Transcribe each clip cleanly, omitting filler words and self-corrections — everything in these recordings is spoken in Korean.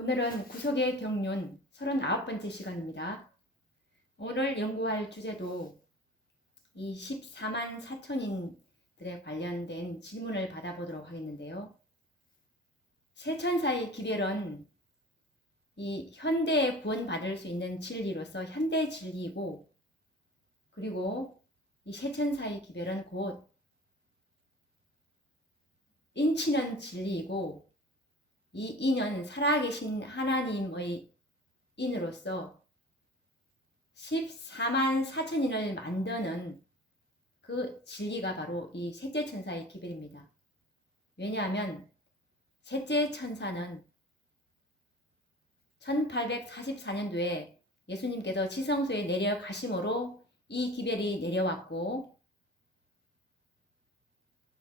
오늘은 구속의 경륜 39번째 시간입니다. 오늘 연구할 주제도 이 14만 4천인들에 관련된 질문을 받아보도록 하겠는데요. 세천사의 기별은 이 현대에 구원받을 수 있는 진리로서 현대 진리이고, 그리고 이 세천사의 기별은 곧 인치는 진리이고, 이 인은 살아계신 하나님의 인으로서 14만 4천인을 만드는 그 진리가 바로 이 셋째 천사의 기별입니다. 왜냐하면 셋째 천사는 1844년도에 예수님께서 지성소에 내려가심으로 이 기별이 내려왔고,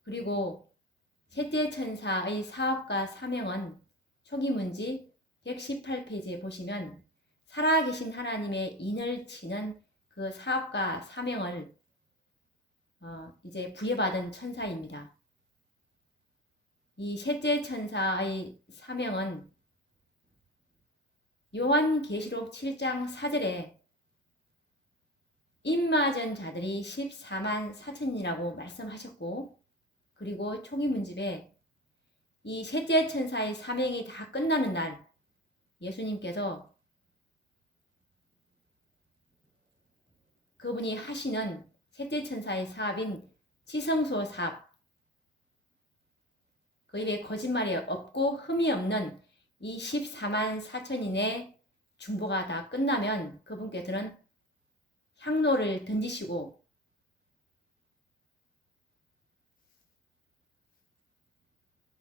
그리고 셋째 천사의 사업과 사명은 초기문지 118페이지에 보시면 살아계신 하나님의 인을 치는 그 사업과 사명을 이제 부여받은 천사입니다. 이 셋째 천사의 사명은 요한계시록 7장 4절에 입맞은 자들이 14만 4천이라고 말씀하셨고, 그리고 초기문집에 이 셋째 천사의 사명이 다 끝나는 날 예수님께서 그분이 하시는 셋째 천사의 사업인 지성소 사업, 그 입에 거짓말이 없고 흠이 없는 이 14만 4천인의 중보가 다 끝나면 그분께서는 향로를 던지시고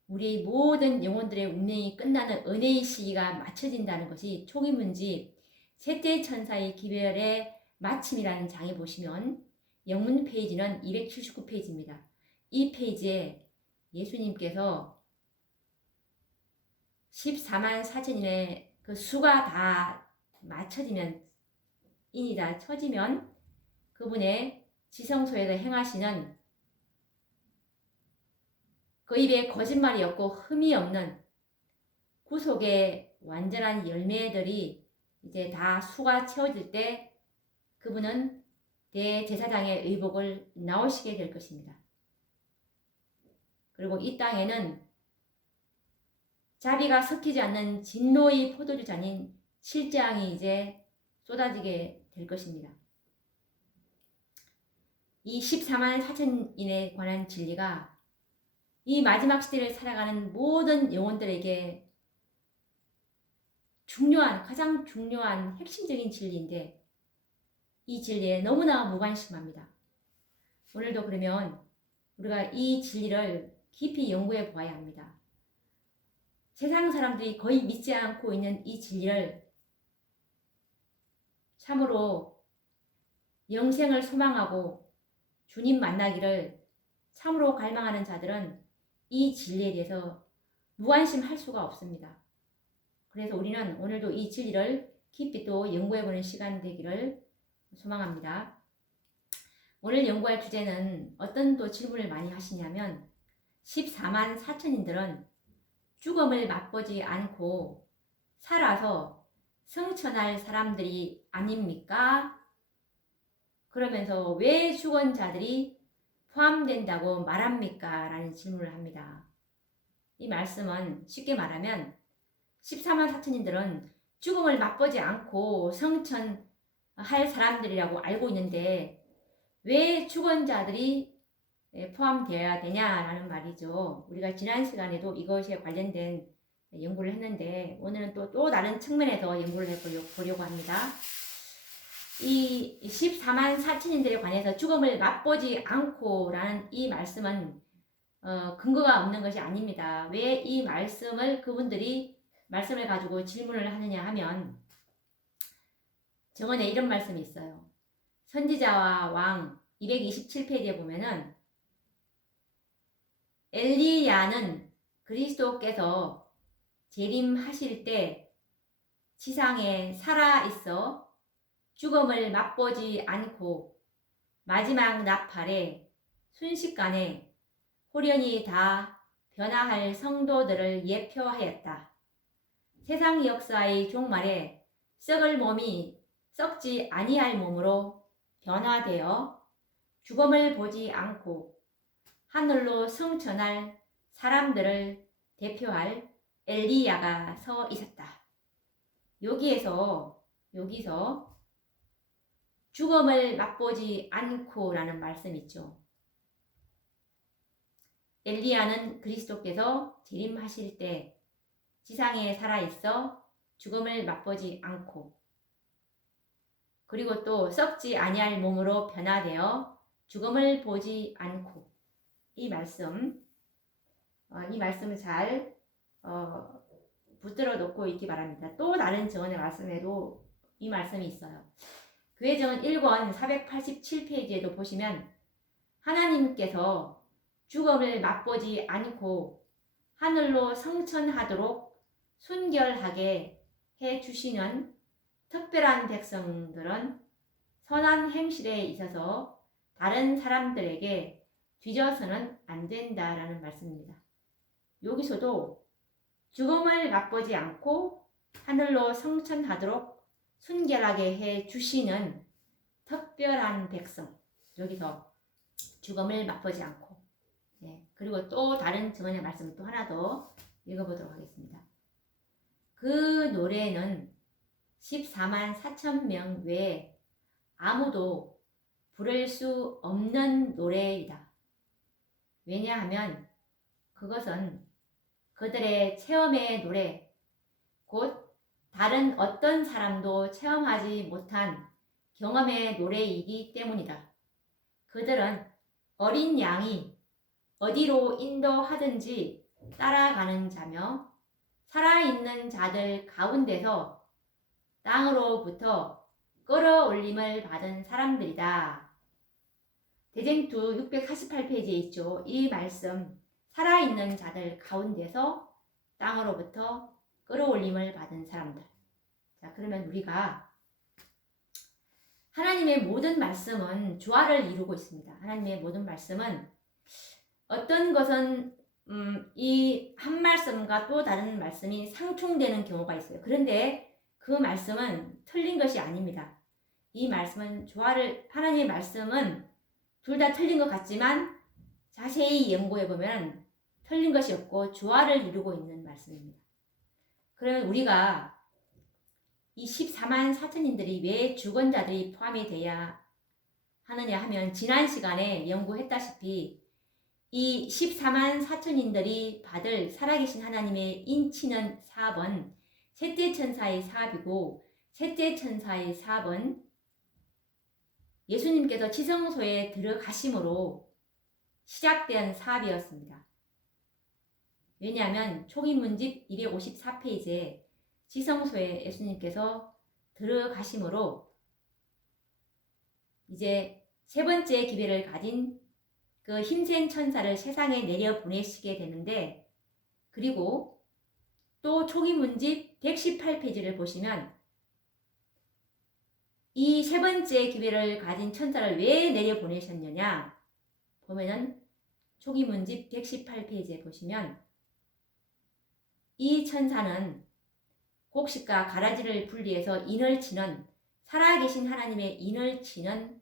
우리 모든 영혼들의 운명이 끝나는 은혜의 시기가 맞춰진다는 것이 초기문지 셋째 천사의 기별의 마침이라는 장에 보시면 영문 페이지는 279페이지입니다. 이 페이지에 예수님께서 14만 4천인의 그 수가 다 맞춰지면, 인이 다 쳐지면 그분의 지성소에서 행하시는 그 입에 거짓말이 없고 흠이 없는 구속의 완전한 열매들이 이제 다 수가 채워질 때 그분은 대제사장의 의복을 나오시게 될 것입니다. 그리고 이 땅에는 자비가 섞이지 않는 진노의 포도주 잔인 실장이 이제 쏟아지게 될 것입니다. 이 14만 4천인에 관한 진리가 이 마지막 시대를 살아가는 모든 영혼들에게 가장 중요한 핵심적인 진리인데, 이 진리에 너무나 무관심합니다. 오늘도 그러면 우리가 이 진리를 깊이 연구해 보아야 합니다. 세상 사람들이 거의 믿지 않고 있는 이 진리를 참으로 영생을 소망하고 주님 만나기를 참으로 갈망하는 자들은 이 진리에 대해서 무관심할 수가 없습니다. 그래서 우리는 오늘도 이 진리를 깊이 또 연구해보는 시간 되기를 소망합니다. 오늘 연구할 주제는 어떤 또 질문을 많이 하시냐면 14만 4천인들은 죽음을 맛보지 않고 살아서 성천할 사람들이 아닙니까? 그러면서 왜 죽은 자들이 포함된다고 말합니까? 라는 질문을 합니다. 이 말씀은 쉽게 말하면 14만 4천인들은 죽음을 맛보지 않고 성천할 사람들이라고 알고 있는데 왜 죽은 자들이 포함되어야 되냐라는 말이죠. 우리가 지난 시간에도 이것에 관련된 연구를 했는데 오늘은 또 다른 측면에서 연구를 해보려고 합니다. 이 14만 4천인들에 관해서 죽음을 맛보지 않고 라는 이 말씀은 근거가 없는 것이 아닙니다. 왜 이 그분들이 말씀을 가지고 질문을 하느냐 하면 정언에 이런 말씀이 있어요. 선지자와 왕 227페이지에 보면은 엘리야는 그리스도께서 재림하실 때 지상에 살아있어 죽음을 맛보지 않고 마지막 나팔에 순식간에 홀연히 다 변화할 성도들을 예표하였다. 세상 역사의 종말에 썩을 몸이 썩지 아니할 몸으로 변화되어 죽음을 보지 않고 하늘로 승천할 사람들을 대표할 엘리야가 서 있었다. 여기서 죽음을 맛보지 않고 라는 말씀이 있죠. 엘리야는 그리스도께서 재림하실 때 지상에 살아있어 죽음을 맛보지 않고, 그리고 또 썩지 아니할 몸으로 변화되어 죽음을 보지 않고, 이 말씀을 잘 붙들어 놓고 있기 바랍니다. 또 다른 증언의 말씀에도 이 말씀이 있어요. 교회증언 1권 487페이지에도 보시면 하나님께서 죽음을 맛보지 않고 하늘로 성천하도록 순결하게 해주시는 특별한 백성들은 선한 행실에 있어서 다른 사람들에게 뒤져서는 안 된다라는 말씀입니다. 여기서도 죽음을 맛보지 않고 하늘로 성천하도록 순결하게 해주시는 특별한 백성, 여기서 죽음을 맛보지 않고, 그리고 또 다른 증언의 말씀을 또 하나 더 읽어보도록 하겠습니다. 그 노래는 14만 4천 명 외에 아무도 부를 수 없는 노래이다. 왜냐하면 그것은 그들의 체험의 노래, 곧 다른 어떤 사람도 체험하지 못한 경험의 노래이기 때문이다. 그들은 어린 양이 어디로 인도하든지 따라가는 자며 살아있는 자들 가운데서 땅으로부터 끌어올림을 받은 사람들이다. 대쟁투 648페이지에 있죠. 이 말씀, 살아있는 자들 가운데서 땅으로부터 끌어올림을 받은 사람들. 자, 그러면 우리가 하나님의 모든 말씀은 조화를 이루고 있습니다. 하나님의 모든 말씀은 어떤 것은 이 한 말씀과 또 다른 말씀이 상충되는 경우가 있어요. 그런데 그 말씀은 틀린 것이 아닙니다. 이 말씀은 하나님의 말씀은 둘 다 틀린 것 같지만 자세히 연구해 보면 틀린 것이 없고 조화를 이루고 있는 말씀입니다. 그러면 우리가 이 14만 4천인들이 왜 주권자들이 포함이 돼야 하느냐 하면 지난 시간에 연구했다시피 이 14만 4천인들이 받을 살아계신 하나님의 인치는 4번 셋째 천사의 사업이고, 셋째 천사의 사업은 예수님께서 지성소에 들어가심으로 시작된 사업이었습니다. 왜냐하면 초기문집 254페이지에 지성소에 예수님께서 들어가심으로 이제 세 번째 기회를 가진 그 힘센 천사를 세상에 내려 보내시게 되는데, 그리고 또 초기문집 118페이지를 보시면 이 세 번째 기회를 가진 천사를 왜 내려 보내셨느냐 보면은 초기문집 118페이지에 보시면 이 천사는 곡식과 가라지를 분리해서 인을 치는, 살아계신 하나님의 인을 치는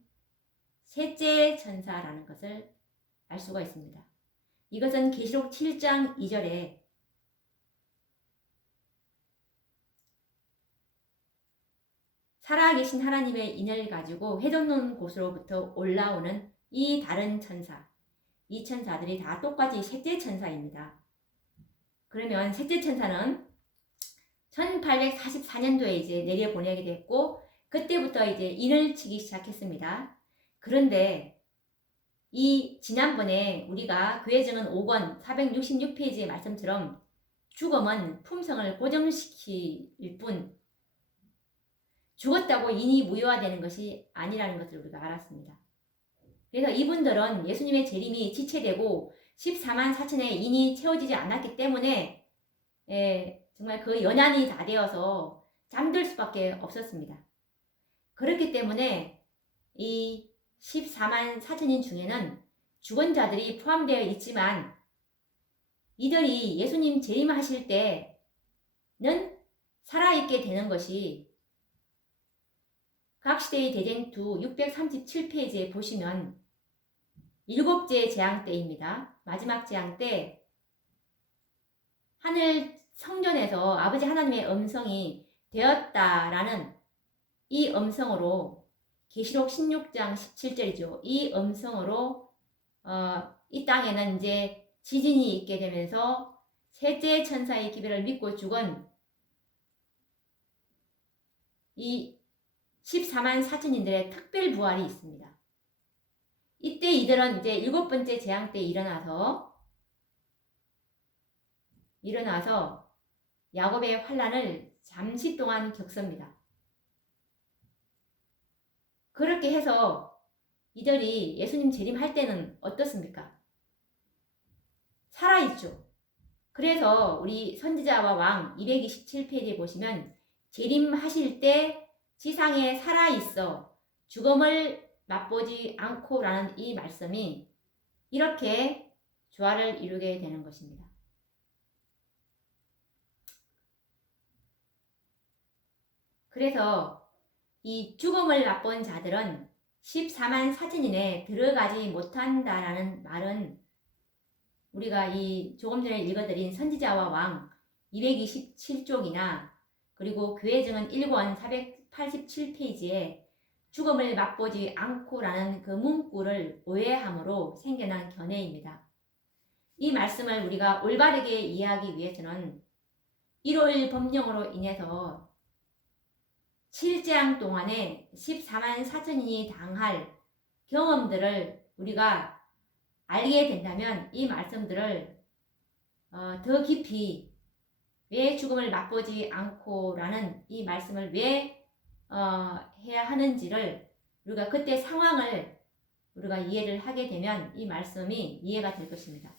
셋째 천사라는 것을 알 수가 있습니다. 이것은 계시록 7장 2절에 살아계신 하나님의 인을 가지고 해돋는 곳으로부터 올라오는 이 다른 천사, 이 천사들이 다 똑같이 셋째 천사입니다. 그러면 셋째 천사는 1844년도에 이제 내려보내게 됐고, 그때부터 이제 인을 치기 시작했습니다. 그런데 이 지난번에 우리가 교회증언 5권 466페이지의 말씀처럼 죽음은 품성을 고정시킬 뿐 죽었다고 인이 무효화되는 것이 아니라는 것을 우리가 알았습니다. 그래서 이분들은 예수님의 재림이 지체되고 14만 4천의 인이 채워지지 않았기 때문에 정말 그 연한이 다 되어서 잠들 수밖에 없었습니다. 그렇기 때문에 이 14만 4천인 중에는 죽은 자들이 포함되어 있지만 이들이 예수님 재림하실 때는 살아있게 되는 것이 각시대의 대쟁투 637페이지에 보시면 일곱째 재앙 때입니다. 마지막 재앙 때 하늘 성전에서 아버지 하나님의 음성이 되었다라는 이 음성으로 계시록 16장 17절이죠. 이 음성으로 이 땅에는 이제 지진이 있게 되면서 셋째 천사의 기별을 믿고 죽은 이 14만 4천인들의 특별 부활이 있습니다. 이때 이들은 이제 일곱 번째 재앙 때 일어나서 야곱의 환란을 잠시 동안 겪습니다. 그렇게 해서 이들이 예수님 재림할 때는 어떻습니까? 살아있죠. 그래서 우리 선지자와 왕 227페이지에 보시면 재림하실 때 지상에 살아있어 죽음을 맛보지 않고라는 이 말씀이 이렇게 조화를 이루게 되는 것입니다. 그래서 이 죽음을 맛본 자들은 14만 4천인에 들어가지 못한다라는 말은 우리가 이 조금 전에 읽어드린 선지자와 왕 227쪽이나 그리고 교회증은 1권 487페이지에 죽음을 맛보지 않고라는 그 문구를 오해함으로 생겨난 견해입니다. 이 말씀을 우리가 올바르게 이해하기 위해서는 1월 법령으로 인해서 7재앙 동안에 14만 4천인이 당할 경험들을 우리가 알게 된다면 이 말씀들을 더 깊이 왜 죽음을 맛보지 않고 라는 이 말씀을 왜 해야 하는지를 우리가 그때 상황을 우리가 이해를 하게 되면 이 말씀이 이해가 될 것입니다.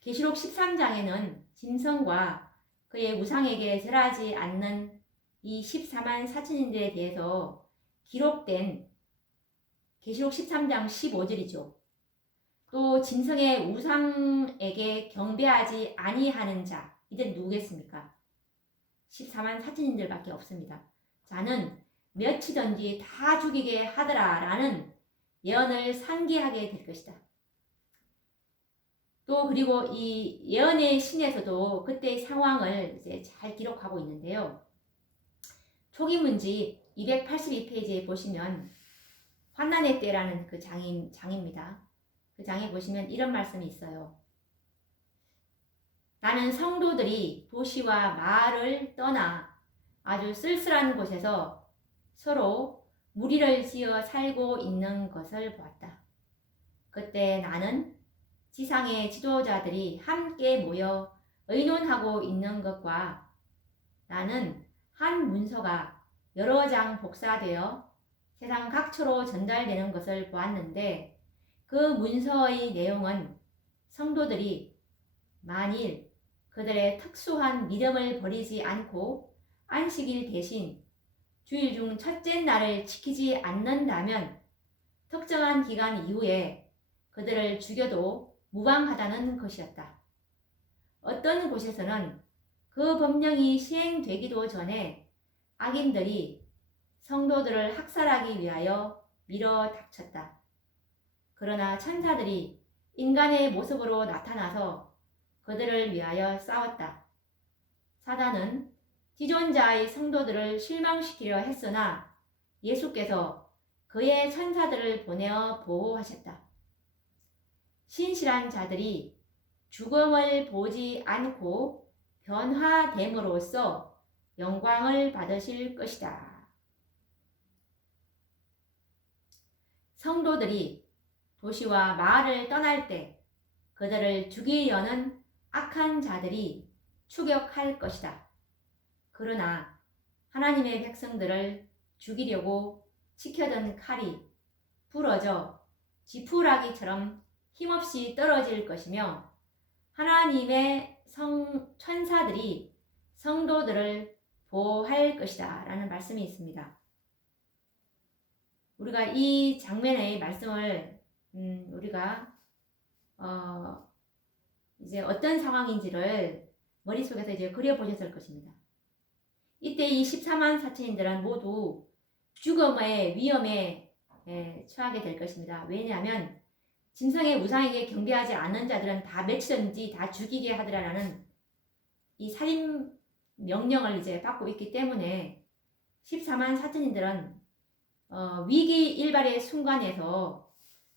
계시록 13장에는 짐승과 그의 우상에게 절하지 않는 이 14만 4천인들에 대해서 기록된 계시록 13장 15절이죠. 또 짐승의 우상에게 경배하지 아니하는 자, 이들은 누구겠습니까? 14만 4천인들밖에 없습니다. 자는 몇이든지 다 죽이게 하더라 라는 예언을 상기하게 될 것이다. 또 그리고 이 예언의 신에서도 그때의 상황을 이제 잘 기록하고 있는데요. 초기문집 282페이지에 보시면 환난의 때라는 그 장입니다. 그 장에 보시면 이런 말씀이 있어요. 나는 성도들이 도시와 마을을 떠나 아주 쓸쓸한 곳에서 서로 무리를 지어 살고 있는 것을 보았다. 그때 나는 지상의 지도자들이 함께 모여 의논하고 있는 것과 나는 한 문서가 여러 장 복사되어 세상 각처로 전달되는 것을 보았는데 그 문서의 내용은 성도들이 만일 그들의 특수한 믿음을 버리지 않고 안식일 대신 주일 중 첫째 날을 지키지 않는다면 특정한 기간 이후에 그들을 죽여도 무방하다는 것이었다. 어떤 곳에서는 그 법령이 시행되기도 전에 악인들이 성도들을 학살하기 위하여 밀어닥쳤다. 그러나 천사들이 인간의 모습으로 나타나서 그들을 위하여 싸웠다. 사단은 지존자의 성도들을 실망시키려 했으나 예수께서 그의 천사들을 보내어 보호하셨다. 신실한 자들이 죽음을 보지 않고 변화됨으로써 영광을 받으실 것이다. 성도들이 도시와 마을을 떠날 때 그들을 죽이려는 악한 자들이 추격할 것이다. 그러나 하나님의 백성들을 죽이려고 치켜든 칼이 부러져 지푸라기처럼 힘없이 떨어질 것이며 하나님의 천사들이 성도들을 보호할 것이다 라는 말씀이 있습니다. 우리가 이 장면의 말씀을 우리가 이제 어떤 상황인지를 머릿속에서 이제 그려보셨을 것입니다. 이때 이 14만 사천인들은 모두 죽음의 위험에 처하게 될 것입니다. 왜냐하면 짐승의 우상에게 경배하지 않는 자들은 다 맺히든지 다 죽이게 하더라라는 이 살인 명령을 이제 받고 있기 때문에 14만 사천인들은 위기 일발의 순간에서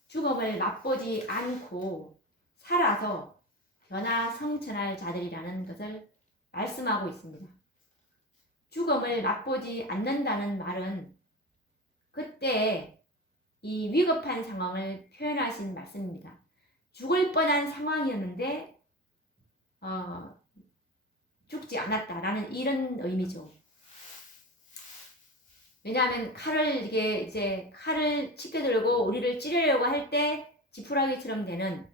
죽음을 맛보지 않고 살아서 변화성천할 자들이라는 것을 말씀하고 있습니다. 죽음을 맛보지 않는다는 말은 그때 이 위급한 상황을 표현하신 말씀입니다. 죽을 뻔한 상황이었는데 죽지 않았다라는 이런 의미죠. 왜냐하면 칼을 치켜들고 우리를 찌르려고 할 때 지푸라기처럼 되는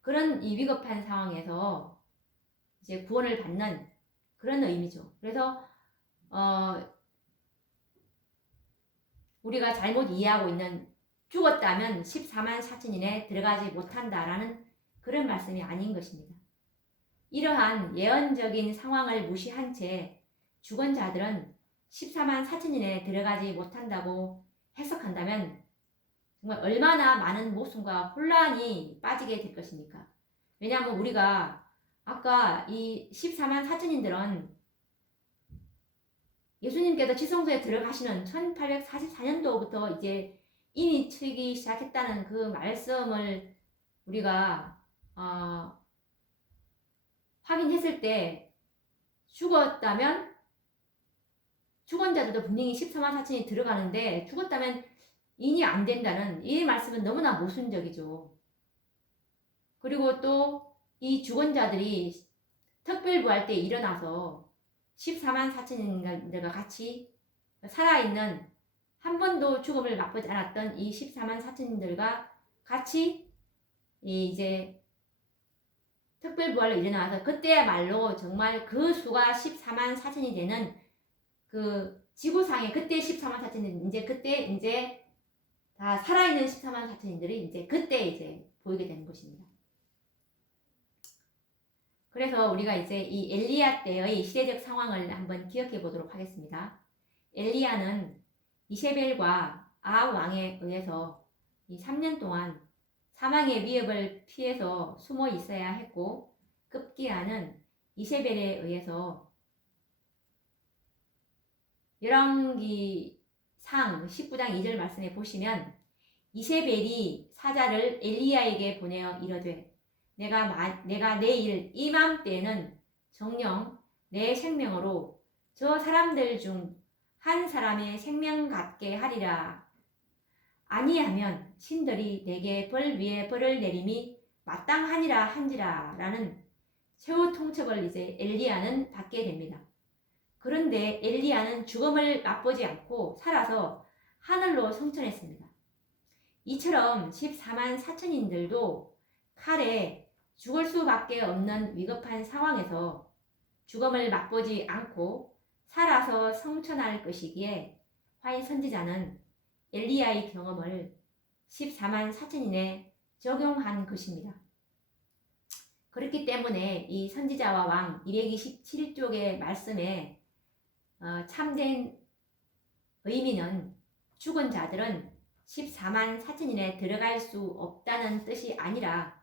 그런 이 위급한 상황에서 이제 구원을 받는 그런 의미죠. 그래서 우리가 잘못 이해하고 있는 죽었다면 14만 사천인에 들어가지 못한다라는 그런 말씀이 아닌 것입니다. 이러한 예언적인 상황을 무시한 채 죽은 자들은 14만 사천인에 들어가지 못한다고 해석한다면 정말 얼마나 많은 모순과 혼란이 빠지게 될 것입니까? 왜냐하면 우리가 아까 이 14만 사천인들은 예수님께서 지성소에 들어가시는 1844년도부터 이제 인이 트기 시작했다는 그 말씀을 우리가 확인했을 때 죽었다면 죽은 자들도 분명히 14만 사천이 들어가는데 죽었다면 인이 안 된다는 이 말씀은 너무나 모순적이죠. 그리고 또 이 죽은 자들이 특별부활 때 일어나서 14만 사천인들과 같이 살아있는 한 번도 죽음을 맛보지 않았던 이 14만 사천인들과 같이 이제 특별부활로 일어나서 그때야말로 정말 그 수가 14만 사천이 되는 그 지구상에 그때 14만 사천인 이제 그때 이제 다 살아있는 14만 사천인들이 이제 그때 이제 보이게 되는 것입니다. 그래서 우리가 이제 이 엘리야 때의 시대적 상황을 한번 기억해 보도록 하겠습니다. 엘리야는 이세벨과 아합 왕에 의해서 이 3년 동안 사망의 위협을 피해서 숨어 있어야 했고 급기야는 이세벨에 의해서 열왕기상 19장 2절 말씀에 보시면 이세벨이 사자를 엘리야에게 보내어 이르되 내가 내일 이맘때는 정녕 내 생명으로 저 사람들 중 한 사람의 생명 같게 하리라. 아니하면 신들이 내게 벌 위에 벌을 내림이 마땅하니라 한지라 라는 최후 통첩을 이제 엘리야는 받게 됩니다. 그런데 엘리야는 죽음을 맛보지 않고 살아서 하늘로 승천했습니다. 이처럼 14만 사천인들도 칼에 죽을 수밖에 없는 위급한 상황에서 죽음을 맛보지 않고 살아서 성천할 것이기에 화인 선지자는 엘리야의 경험을 14만 사천인에 적용한 것입니다. 그렇기 때문에 이 선지자와 왕 227쪽의 말씀에 참된 의미는 죽은 자들은 14만 사천인에 들어갈 수 없다는 뜻이 아니라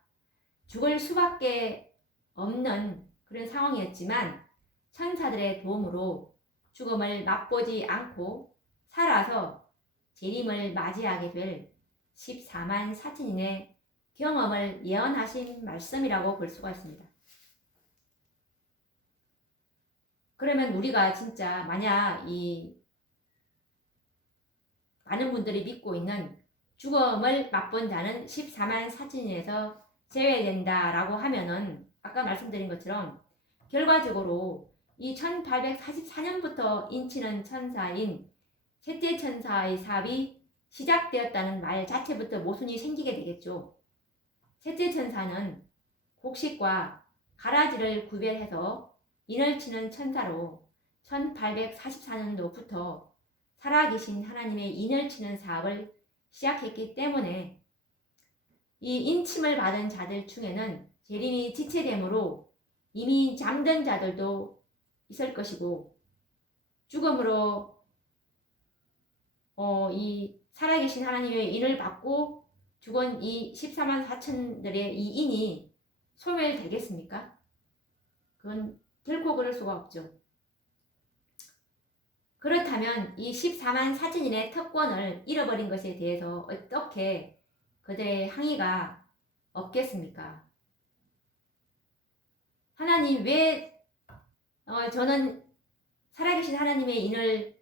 죽을 수밖에 없는 그런 상황이었지만 천사들의 도움으로 죽음을 맛보지 않고 살아서 재림을 맞이하게 될 14만 사천인의 경험을 예언하신 말씀이라고 볼 수가 있습니다. 그러면 우리가 진짜 만약 이 많은 분들이 믿고 있는 죽음을 맛본 자는 14만 사천인에서 제외된다라고 하면은 아까 말씀드린 것처럼 결과적으로 이 1844년부터 인치는 천사인 셋째 천사의 사업이 시작되었다는 말 자체부터 모순이 생기게 되겠죠. 셋째 천사는 곡식과 가라지를 구별해서 인을 치는 천사로 1844년도부터 살아계신 하나님의 인을 치는 사업을 시작했기 때문에 이 인침을 받은 자들 중에는 재림이 지체되므로 이미 잠든 자들도 있을 것이고 죽음으로 이 살아계신 하나님의 인을 받고 죽은 이 14만 4천들의 이 인이 소멸되겠습니까? 그건 결코 그럴 수가 없죠. 그렇다면 이 14만 4천인의 특권을 잃어버린 것에 대해서 어떻게 그들의 항의가 없겠습니까? 하나님 왜 저는 살아계신 하나님의 인을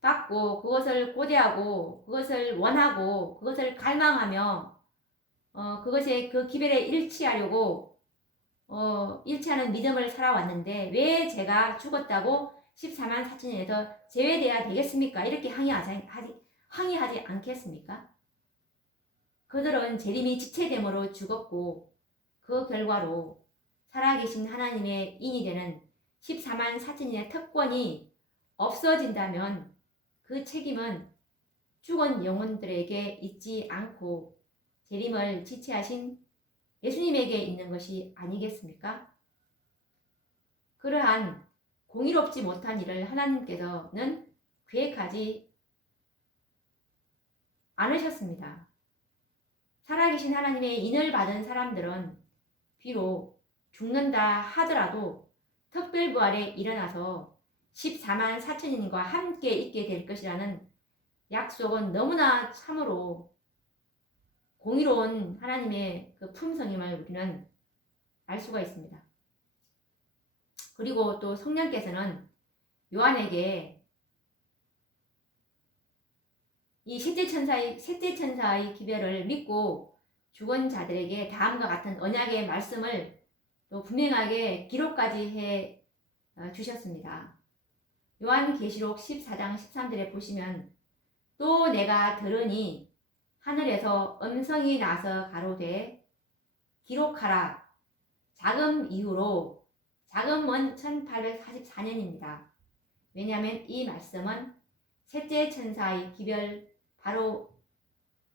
받고 그것을 고대하고 그것을 원하고 그것을 갈망하며 그것에 그 기별에 일치하려고 일치하는 믿음을 살아왔는데 왜 제가 죽었다고 14만 4천인에서 제외돼야 되겠습니까? 이렇게 항의하지 않겠습니까? 그들은 재림이 지체됨으로 죽었고 그 결과로 살아계신 하나님의 인이 되는 14만 4천인의 특권이 없어진다면 그 책임은 죽은 영혼들에게 있지 않고 재림을 지체하신 예수님에게 있는 것이 아니겠습니까? 그러한 공의롭지 못한 일을 하나님께서는 계획하지 않으셨습니다. 살아계신 하나님의 인을 받은 사람들은 비록 죽는다 하더라도 특별부활에 일어나서 14만 4천인과 함께 있게 될 것이라는 약속은 너무나 참으로 공의로운 하나님의 그 품성임을 우리는 알 수가 있습니다. 그리고 또 성령께서는 요한에게 이 셋째 천사의 기별을 믿고 죽은 자들에게 다음과 같은 언약의 말씀을 또 분명하게 기록까지 해 주셨습니다. 요한계시록 14장 13절에 보시면 또 내가 들으니 하늘에서 음성이 나서 가로되 기록하라. 자금 이후로 자금은 1844년입니다. 왜냐하면 이 말씀은 셋째 천사의 기별 바로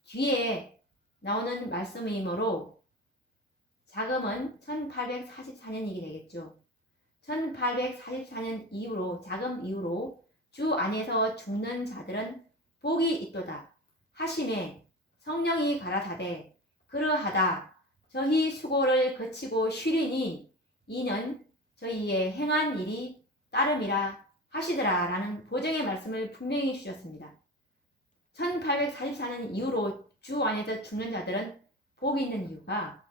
뒤에 나오는 말씀이므로 자금은 1844년이게 되겠죠. 1844년 이후로 자금 이후로 주 안에서 죽는 자들은 복이 있도다 하심에 성령이 가라사대 그러하다 저희 수고를 거치고 쉬리니 이는 저희의 행한 일이 따름이라 하시더라 라는 보증의 말씀을 분명히 주셨습니다. 1844년 이후로 주 안에서 죽는 자들은 복이 있는 이유가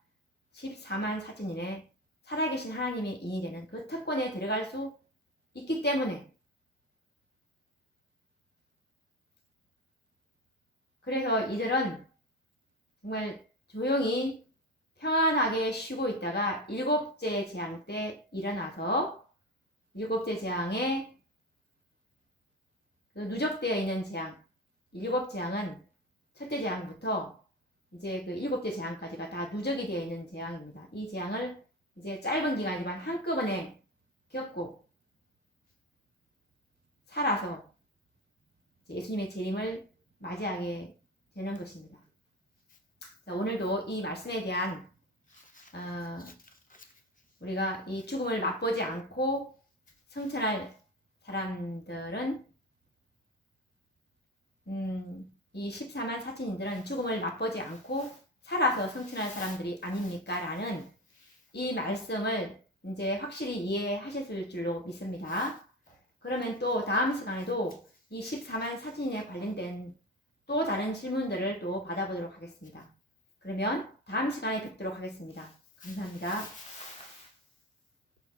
14만 4천인의 살아계신 하나님의 인이 되는 그 특권에 들어갈 수 있기 때문에 그래서 이들은 정말 조용히 평안하게 쉬고 있다가 일곱째 재앙 때 일어나서 일곱째 재앙에 그 누적되어 있는 재앙, 일곱 재앙은 첫째 재앙부터 이제 그 일곱째 재앙까지가 다 누적이 되어 있는 재앙입니다. 이 재앙을 이제 짧은 기간이지만 한꺼번에 겪고 살아서 예수님의 재림을 맞이하게 되는 것입니다. 자, 오늘도 이 말씀에 대한 우리가 이 죽음을 맛보지 않고 성천할 사람들은 이 14만 4천인들은 죽음을 맛보지 않고 살아서 성천할 사람들이 아닙니까? 라는 이 말씀을 이제 확실히 이해하셨을 줄로 믿습니다. 그러면 또 다음 시간에도 이 14만 4천인에 관련된 또 다른 질문들을 또 받아보도록 하겠습니다. 그러면 다음 시간에 뵙도록 하겠습니다. 감사합니다.